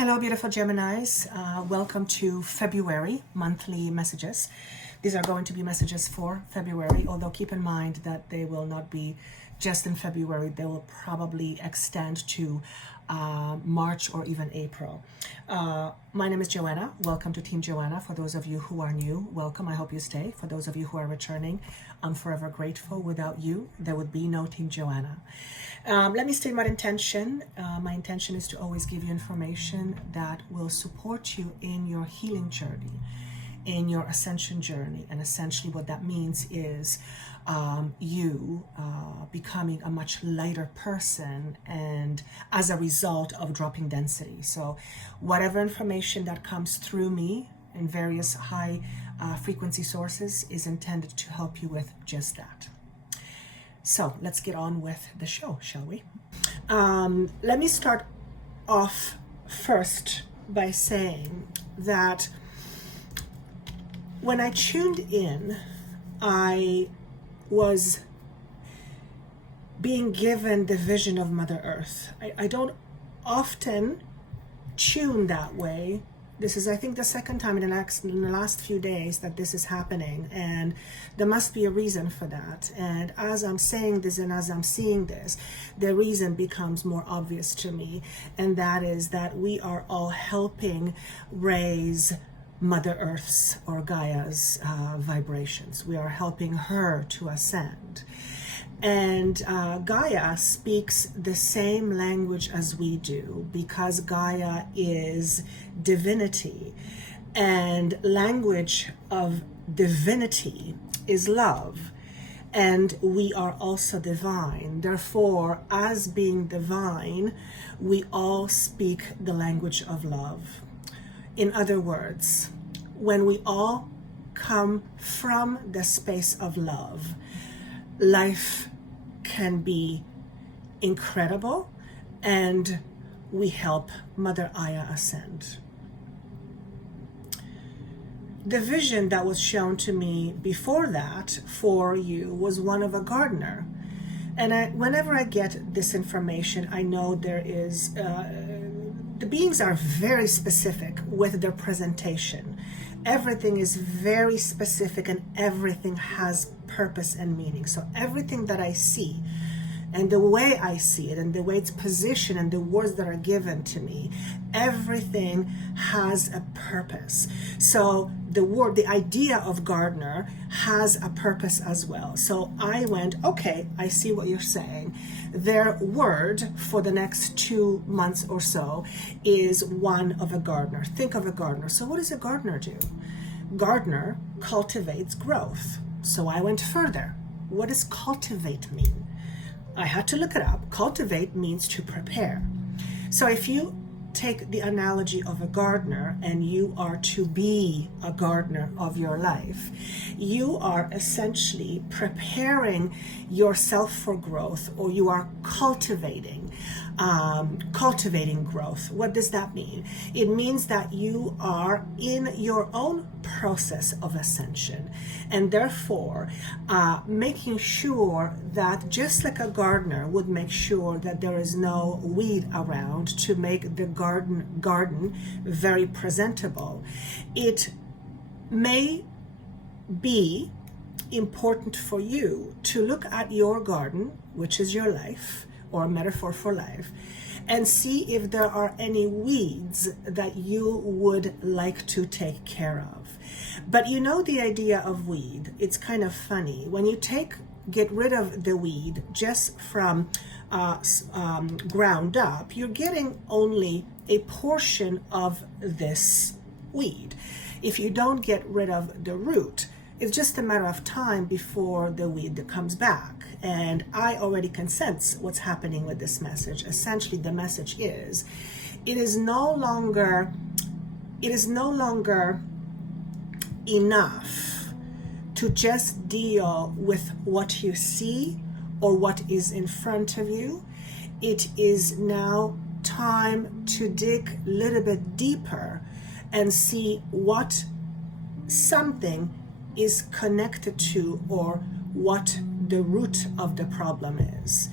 Hello, beautiful Geminis. Welcome to February monthly messages. These are going to be messages for February, although keep in mind that they will not be just in February. They will probably extend to March or even April. My name is Joanna. Welcome to Team Joanna. For those of you who are new, welcome. I hope you stay. For those of you who are returning, I'm forever grateful. Without you, there would be no Team Joanna. Let me state my intention. My intention is to always give you information that will support you in your healing journey, in your ascension journey. And essentially what that means is you becoming a much lighter person, and as a result of dropping density. So whatever information that comes through me in various high frequency sources is intended to help you with just that. So let's get on with the show, shall we? Let me start off first by saying that when I tuned in, I was being given the vision of Mother Earth. I don't often tune that way. This is, I think, the second time in the last few days that this is happening, and there must be a reason for that. And as I'm saying this and as I'm seeing this, the reason becomes more obvious to me, and that is that we are all helping raise Mother Earth's or Gaia's vibrations. We are helping her to ascend. And Gaia speaks the same language as we do, because Gaia is divinity, and language of divinity is love, and we are also divine. Therefore, as being divine, we all speak the language of love. In other words, when we all come from the space of love, life can be incredible, and we help Mother Aya ascend. The vision that was shown to me before that for you was one of a gardener. And whenever I get this information, I know there is, the beings are very specific with their presentation. Everything is very specific, and everything has purpose and meaning. So everything that I see, and the way I see it, and the way it's positioned, and the words that are given to me, everything has a purpose. So the idea of gardener has a purpose as well. So I went, okay, I see what you're saying. Their word for the next 2 months or so is one of a gardener. Think of a gardener. So what does a gardener do? Gardener cultivates growth. So I went further. What does cultivate mean? I had to look it up. Cultivate means to prepare. So if you take the analogy of a gardener, and you are to be a gardener of your life, you are essentially preparing yourself for growth, or you are cultivating growth. What does that mean? It means that you are in your own process of ascension, and therefore making sure that, just like a gardener would make sure that there is no weed around to make the garden very presentable, it may be important for you to look at your garden, which is your life, or a metaphor for life, and see if there are any weeds that you would like to take care of. But you know the idea of weed, it's kind of funny. When you get rid of the weed just from ground up, you're getting only a portion of this weed. If you don't get rid of the root, it's just a matter of time before the weed comes back. And I already can sense what's happening with this message. Essentially, the message is, it is no longer enough to just deal with what you see or what is in front of you. It is now time to dig a little bit deeper and see what something is connected to, or what the root of the problem is.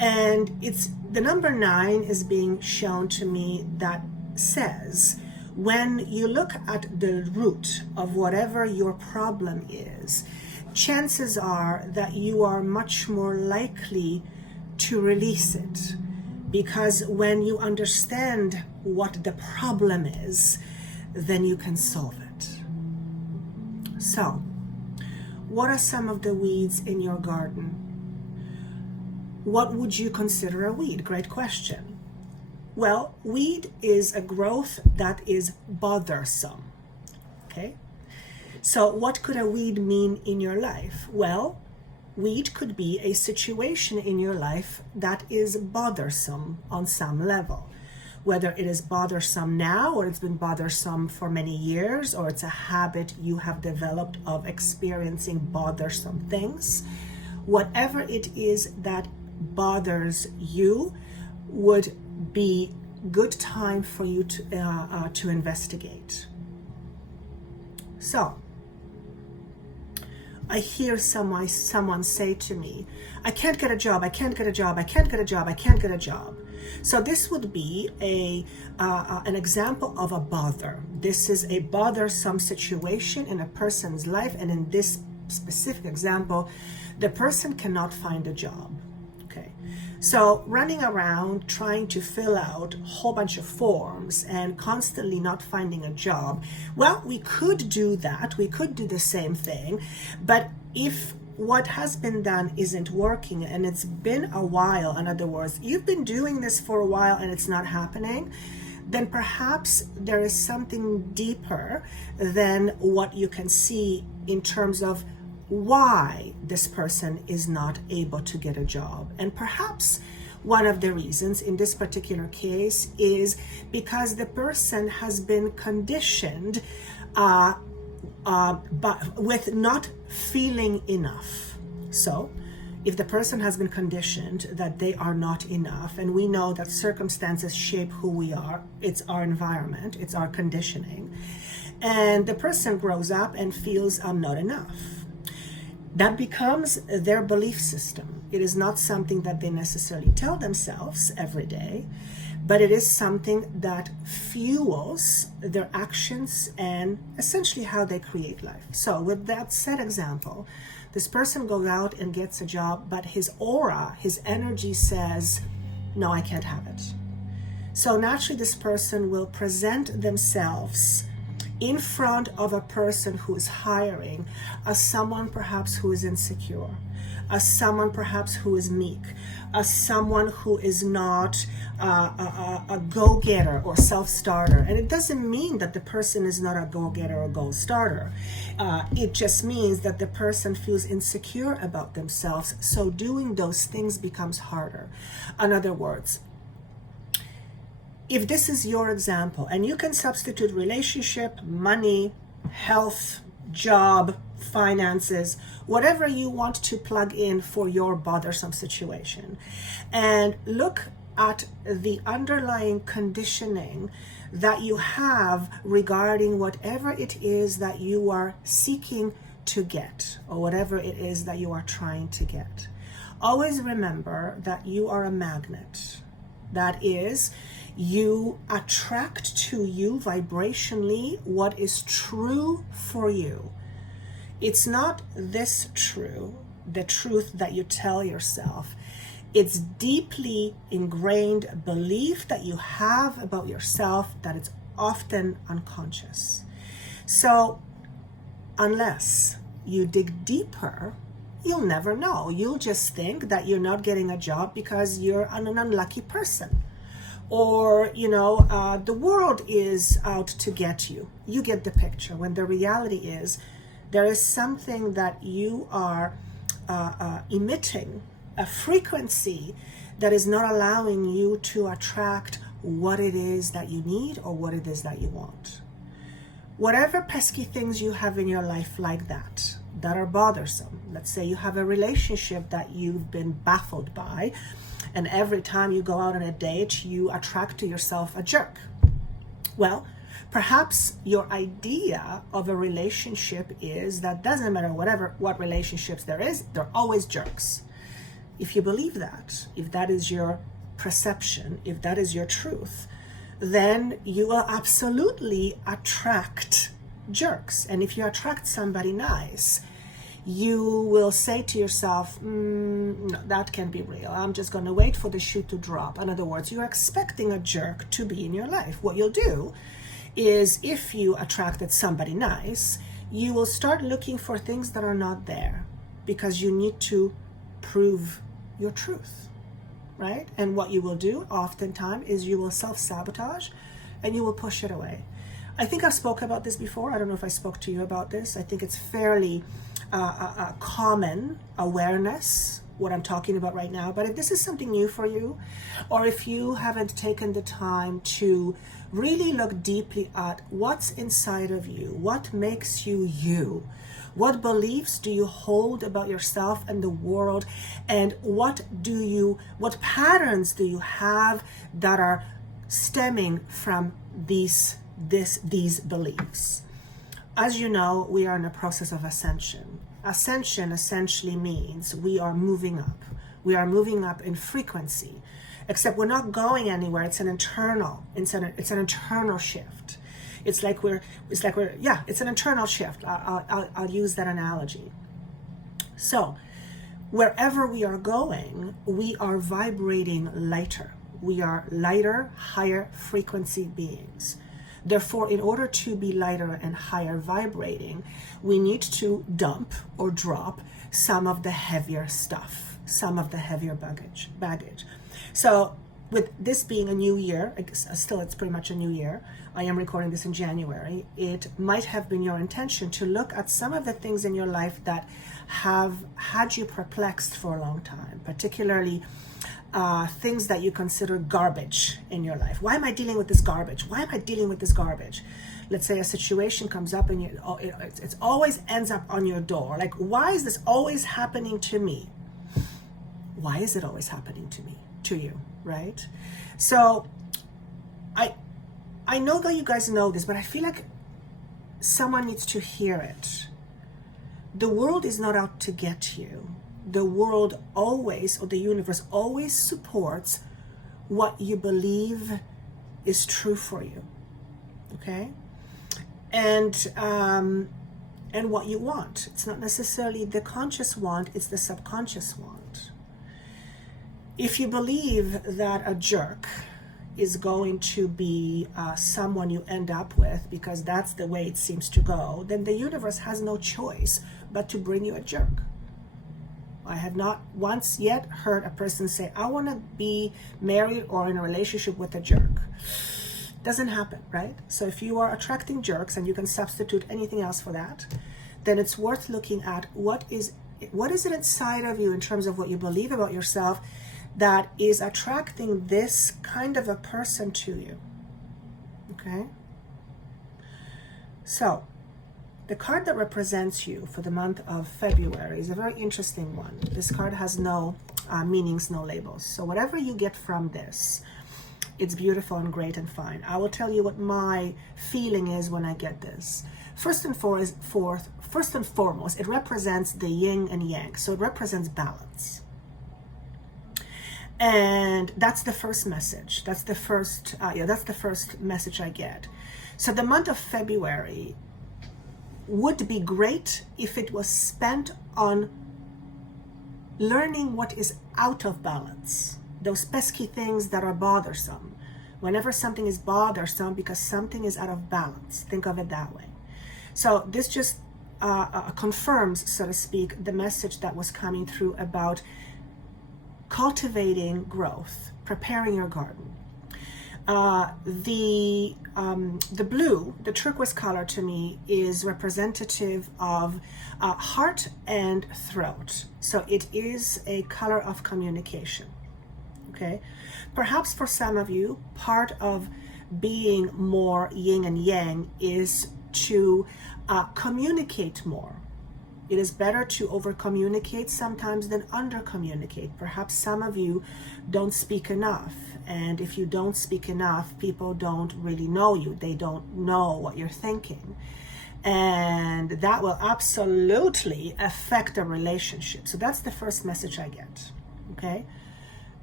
And it's the number 9 is being shown to me that says, when you look at the root of whatever your problem is, chances are that you are much more likely to release it. Because when you understand what the problem is, then you can solve it. So, what are some of the weeds in your garden? What would you consider a weed? Great question. Well, weed is a growth that is bothersome. Okay? So what could a weed mean in your life? Well, weed could be a situation in your life that is bothersome on some level. Whether it is bothersome now, or it's been bothersome for many years, or it's a habit you have developed of experiencing bothersome things. Whatever it is that bothers you would be good time for you to investigate. So, I hear someone say to me, I can't get a job, I can't get a job, I can't get a job, I can't get a job. So this would be an example of a bother. This is a bothersome situation in a person's life, and in this specific example, the person cannot find a job. Okay, so running around trying to fill out a whole bunch of forms and constantly not finding a job, well, we could do that. We could do the same thing, but if what has been done isn't working and it's been a while, in other words, you've been doing this for a while and it's not happening, then perhaps there is something deeper than what you can see in terms of why this person is not able to get a job. And perhaps one of the reasons in this particular case is because the person has been conditioned but with not feeling enough. So if the person has been conditioned that they are not enough, and we know that circumstances shape who we are, it's our environment, it's our conditioning, and the person grows up and feels I'm not enough, that becomes their belief system. It is not something that they necessarily tell themselves every day, but it is something that fuels their actions and essentially how they create life. So with that said example, this person goes out and gets a job, but his aura, his energy says, no, I can't have it. So naturally this person will present themselves in front of a person who is hiring as someone perhaps who is insecure, as someone perhaps who is meek, as someone who is not a go-getter or self-starter. And it doesn't mean that the person is not a go-getter or go-starter. It just means that the person feels insecure about themselves, so doing those things becomes harder. In other words, if this is your example, and you can substitute relationship, money, health, job, finances, whatever you want to plug in for your bothersome situation, and look at the underlying conditioning that you have regarding whatever it is that you are seeking to get, or whatever it is that you are trying to get. Always remember that you are a magnet. That is, you attract to you vibrationally what is true for you. It's not this true, the truth that you tell yourself. It's deeply ingrained belief that you have about yourself that it's often unconscious. So unless you dig deeper, you'll never know. You'll just think that you're not getting a job because you're an unlucky person. Or, the world is out to get you. You get the picture. When the reality is, there is something that you are emitting, a frequency that is not allowing you to attract what it is that you need or what it is that you want. Whatever pesky things you have in your life like that are bothersome. Let's say you have a relationship that you've been baffled by, and every time you go out on a date, you attract to yourself a jerk. Well, perhaps your idea of a relationship is that doesn't matter what relationships there is, they're always jerks. If you believe that, if that is your perception, if that is your truth, then you will absolutely attract jerks. And if you attract somebody nice, you will say to yourself, no, that can't be real. I'm just going to wait for the shoe to drop. In other words, you're expecting a jerk to be in your life. What you'll do is, if you attracted somebody nice, you will start looking for things that are not there, because you need to prove your truth, right? And what you will do oftentimes is you will self-sabotage and you will push it away. I think I spoke about this before. I don't know if I spoke to you about this. I think it's fairly a common awareness, what I'm talking about right now. But if this is something new for you, or if you haven't taken the time to really look deeply at what's inside of you, what makes you you, what beliefs do you hold about yourself and the world, and what patterns do you have that are stemming from these beliefs. As you know, we are in a process of ascension. Ascension essentially means we are moving up. We are moving up in frequency, except we're not going anywhere. It's an internal shift. It's an internal shift. I'll use that analogy. So wherever we are going, we are vibrating lighter. We are lighter, higher frequency beings. Therefore, in order to be lighter and higher vibrating, we need to dump or drop some of the heavier stuff, some of the heavier baggage. So with this being a new year, still it's pretty much a new year, I am recording this in January, it might have been your intention to look at some of the things in your life that have had you perplexed for a long time, particularly things that you consider garbage in your life. Why am I dealing with this garbage? Why am I dealing with this garbage? Let's say a situation comes up and it always ends up on your door. Like, why is this always happening to me? Why is it always happening to you, right? So I know that you guys know this, but I feel like someone needs to hear it. The world is not out to get you. The world always, or the universe always, supports what you believe is true for you, okay? And what you want. It's not necessarily the conscious want, it's the subconscious want. If you believe that a jerk is going to be someone you end up with because that's the way it seems to go, then the universe has no choice but to bring you a jerk. I have not once yet heard a person say, I want to be married or in a relationship with a jerk. Doesn't happen, right? So if you are attracting jerks, and you can substitute anything else for that, then it's worth looking at what is it inside of you in terms of what you believe about yourself that is attracting this kind of a person to you, okay? So the card that represents you for the month of February is a very interesting one. This card has no meanings, no labels. So whatever you get from this, it's beautiful and great and fine. I will tell you what my feeling is when I get this. First and foremost, it represents the yin and yang. So it represents balance. And that's the first message. That's the first message I get. So the month of February would be great if it was spent on learning what is out of balance. Those pesky things that are bothersome. Whenever something is bothersome because something is out of balance, think of it that way. So this just confirms, so to speak, the message that was coming through about cultivating growth, preparing your garden. The blue, the turquoise color, to me is representative of heart and throat. So it is a color of communication. Okay, perhaps for some of you, part of being more yin and yang is to communicate more. It is better to over-communicate sometimes than under-communicate. Perhaps some of you don't speak enough. And if you don't speak enough, people don't really know you. They don't know what you're thinking. And that will absolutely affect a relationship. So that's the first message I get, okay?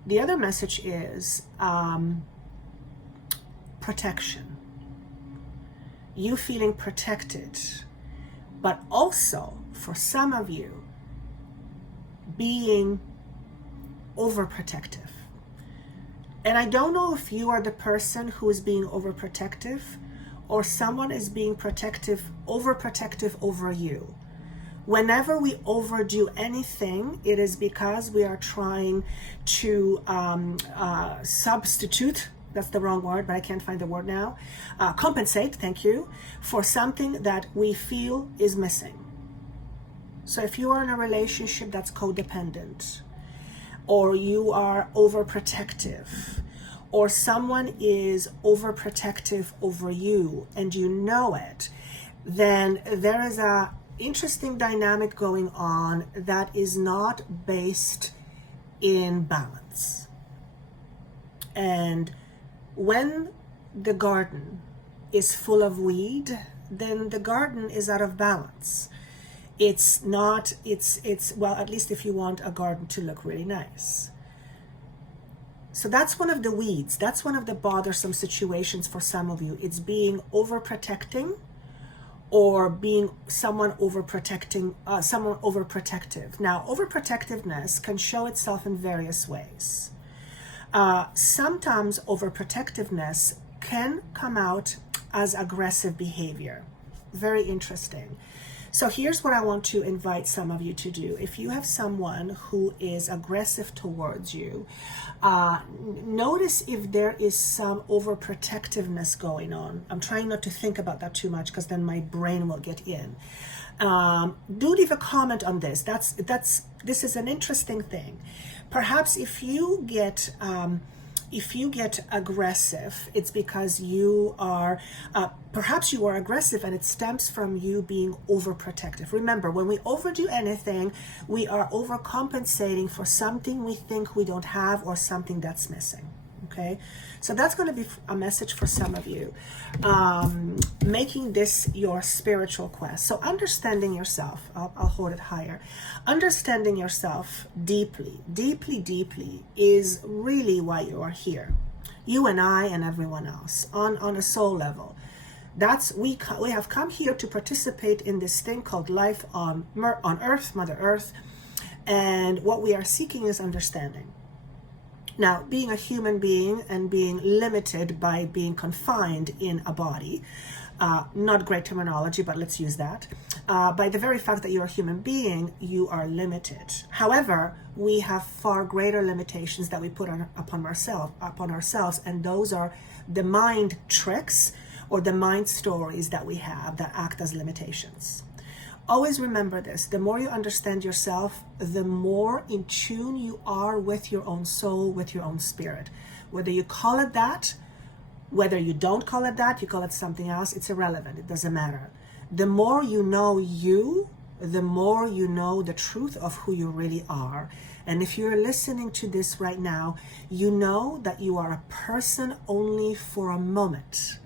The other message is protection, you feeling protected, but also for some of you being overprotective. And I don't know if you are the person who is being overprotective or someone is being overprotective over you. Whenever we overdo anything, it is because we are trying to substitute, that's the wrong word, but I can't find the word now, compensate, thank you, for something that we feel is missing. So if you are in a relationship that's codependent, or you are overprotective, or someone is overprotective over you and you know it, then there is a interesting dynamic going on that is not based in balance. And when the garden is full of weed, then the garden is out of balance. It's well, at least if you want a garden to look really nice. So that's one of the weeds. That's one of the bothersome situations for some of you. It's being overprotecting, or being someone overprotective. Now, overprotectiveness can show itself in various ways. Sometimes overprotectiveness can come out as aggressive behavior. Very interesting. So here's what I want to invite some of you to do. If you have someone who is aggressive towards you, notice if there is some overprotectiveness going on. I'm trying not to think about that too much because then my brain will get in. Do leave a comment on this. This is an interesting thing. Perhaps if you get aggressive, it's because you are, perhaps you are aggressive and it stems from you being overprotective. Remember, when we overdo anything, we are overcompensating for something we think we don't have or something that's missing. Okay, so that's going to be a message for some of you, making this your spiritual quest. So understanding yourself, I'll hold it higher. Understanding yourself deeply is really why you are here. You and I and everyone else on a soul level. We have come here to participate in this thing called life on Earth, Mother Earth, and what we are seeking is understanding. Now, being a human being and being limited by being confined in a body, not great terminology, but let's use that. By the very fact that you're a human being, you are limited. However, we have far greater limitations that we put upon ourselves, and those are the mind tricks or the mind stories that we have that act as limitations. Always remember this. The more you understand yourself, the more in tune you are with your own soul, with your own spirit. Whether you call it that, whether you don't call it that, you call it something else, it's irrelevant. It doesn't matter. The more you know you, the more you know the truth of who you really are. And if you're listening to this right now, you know that you are a person only for a moment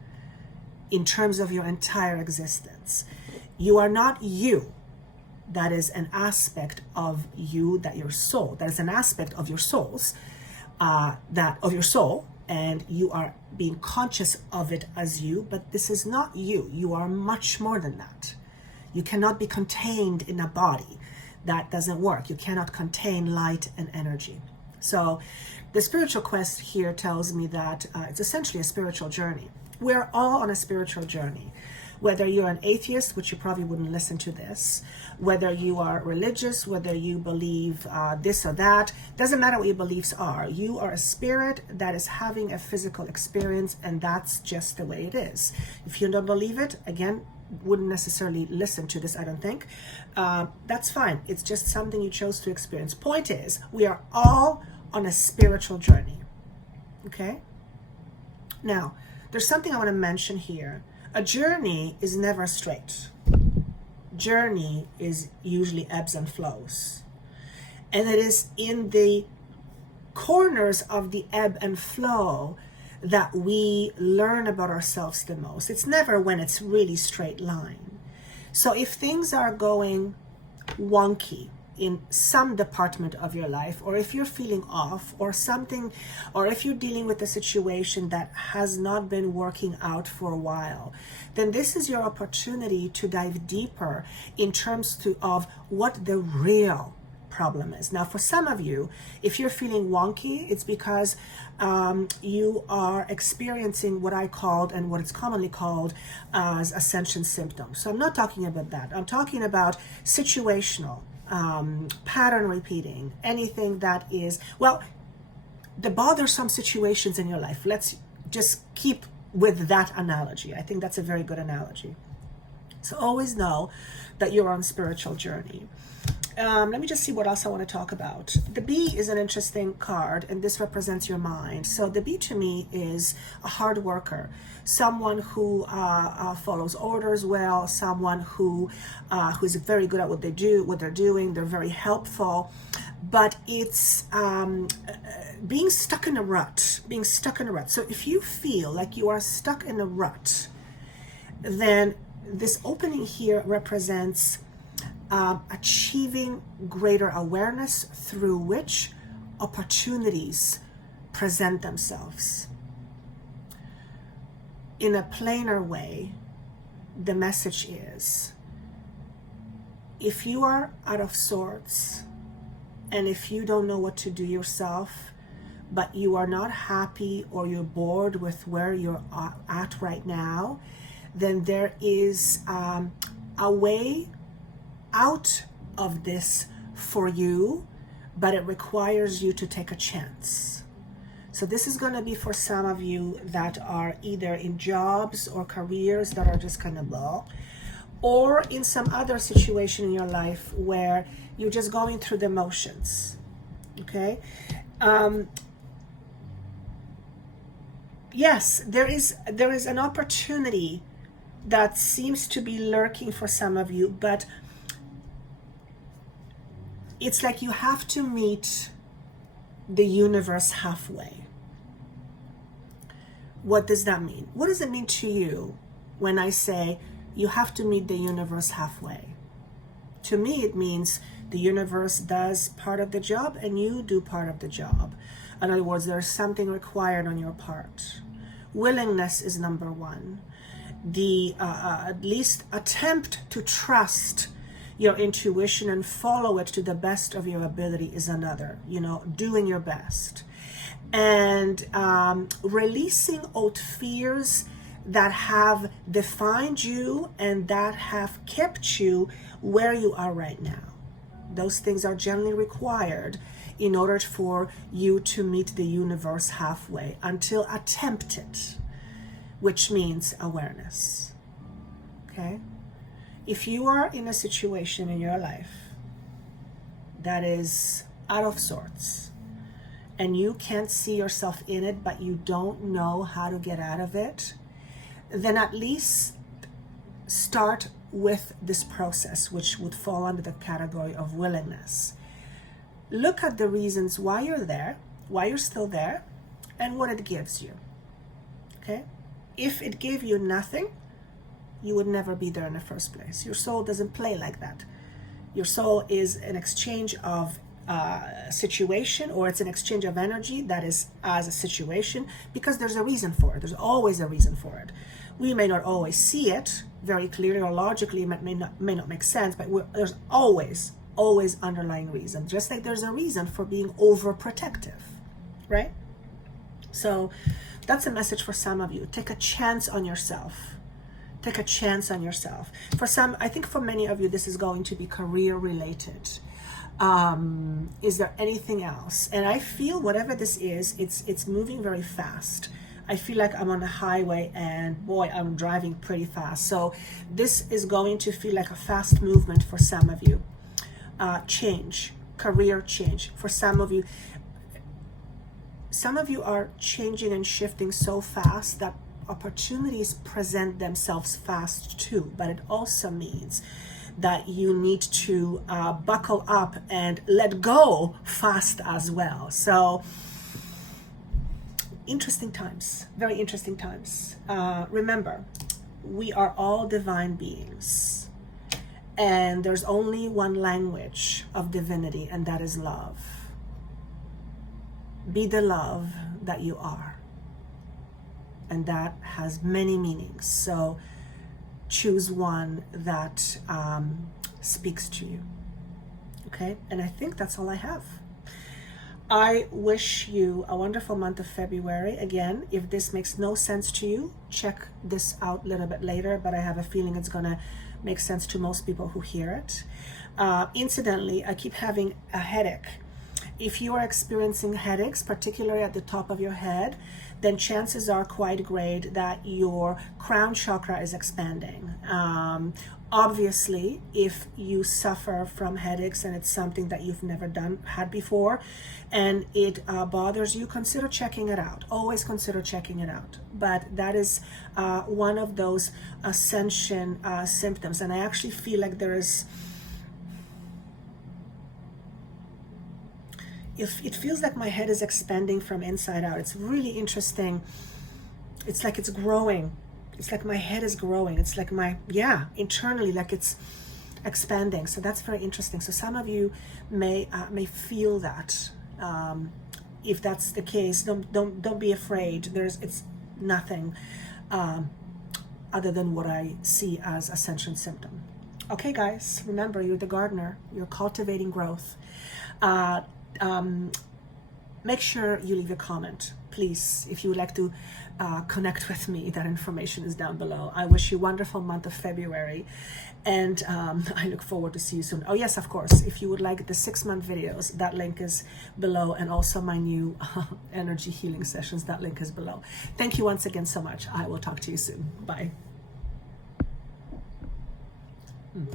in terms of your entire existence. You are not you. That is an aspect of you, that your soul, that is an aspect of your souls, of your soul, and you are being conscious of it as you, but this is not you. You are much more than that. You cannot be contained in a body. That doesn't work. You cannot contain light and energy. So the spiritual quest here tells me that it's essentially a spiritual journey. We're all on a spiritual journey. Whether you're an atheist, which you probably wouldn't listen to this, whether you are religious, whether you believe this or that, doesn't matter what your beliefs are. You are a spirit that is having a physical experience, and that's just the way it is. If you don't believe it, again, wouldn't necessarily listen to this, I don't think. That's fine. It's just something you chose to experience. Point is, we are all on a spiritual journey. Okay? Now, there's something I want to mention here. A journey is never straight. Journey is usually ebbs and flows. And it is in the corners of the ebb and flow that we learn about ourselves the most. It's never when it's really straight line. So if things are going wonky, in some department of your life, or if you're feeling off or something, or if you're dealing with a situation that has not been working out for a while, then this is your opportunity to dive deeper in terms of what the real problem is. Now, for some of you, if you're feeling wonky, it's because you are experiencing what I called, and what it's commonly called, as Ascension symptoms. So I'm not talking about that. I'm talking about situational, pattern repeating, anything that is, well, the bothersome situations in your life. Let's just keep with that analogy. I think that's a very good analogy. So always know that you're on a spiritual journey. Let me just see what else I want to talk about. The bee is an interesting card, and this represents your mind. So the bee to me is a hard worker, someone who follows orders well, someone who's very good at what they're doing. They're very helpful, but it's being stuck in a rut. So if you feel like you are stuck in a rut, then this opening here represents achieving greater awareness through which opportunities present themselves. In a plainer way, the message is, if you are out of sorts and if you don't know what to do yourself, but you are not happy or you're bored with where you're at right now, then there is a way out of this for you, but it requires you to take a chance. So this is going to be for some of you that are either in jobs or careers that are just kind of low, or in some other situation in your life where you're just going through the motions. Okay? Yes, there is an opportunity that seems to be lurking for some of you, but it's like you have to meet the universe halfway. What does that mean? What does it mean to you when I say you have to meet the universe halfway? To me, it means the universe does part of the job and you do part of the job. In other words, there's something required on your part. Willingness is number one. The at least attempt to trust your intuition and follow it to the best of your ability is another. Doing your best. And releasing old fears that have defined you and that have kept you where you are right now. Those things are generally required in order for you to meet the universe halfway, until attempted, which means awareness. Okay? If you are in a situation in your life that is out of sorts, and you can't see yourself in it, but you don't know how to get out of it, then at least start with this process, which would fall under the category of willingness. Look at the reasons why you're there, why you're still there, and what it gives you. Okay? If it gave you nothing, you would never be there in the first place. Your soul doesn't play like that. Your soul is an exchange of situation, or it's an exchange of energy that is as a situation, because there's a reason for it. There's always a reason for it. We may not always see it very clearly, or logically it may not make sense, but there's always underlying reason. Just like there's a reason for being overprotective, right? So that's a message for some of you. Take a chance on yourself. Take a chance on yourself. For some, I think for many of you, this is going to be career related. Is there anything else? And I feel whatever this is, it's moving very fast. I feel like I'm on a highway and boy, I'm driving pretty fast. So this is going to feel like a fast movement for some of you. Change, career change. For some of you are changing and shifting so fast that opportunities present themselves fast too. But it also means that you need to buckle up and let go fast as well. So interesting times, very interesting times. Remember, we are all divine beings, And there's only one language of divinity, and that is love. Be the love that you are. And that has many meanings. So choose one that speaks to you. Okay? And I think that's all I have. I wish you a wonderful month of February. Again, if this makes no sense to you, check this out a little bit later, but I have a feeling it's going to make sense to most people who hear it. Incidentally, I keep having a headache. If you are experiencing headaches, particularly at the top of your head, then chances are quite great that your crown chakra is expanding. Obviously, if you suffer from headaches and it's something that you've never had before and it bothers you, consider checking it out. Always consider checking it out. But that is one of those ascension symptoms. And I actually feel like there is, if it feels like my head is expanding from inside out. It's really interesting. It's like it's growing. It's like my head is growing. It's like internally, like it's expanding. So that's very interesting. So some of you may feel that. If that's the case, don't be afraid. It's nothing other than what I see as ascension symptom. Okay, guys, remember, you're the gardener. You're cultivating growth. Make sure you leave a comment, please, if you would like to connect with me. That information is down below. I wish you a wonderful month of February, and I look forward to see you soon. Oh yes, of course, if you would like the 6-month videos, that link is below, and also my new energy healing sessions, that link is below. Thank you once again so much. I will talk to you soon. Bye.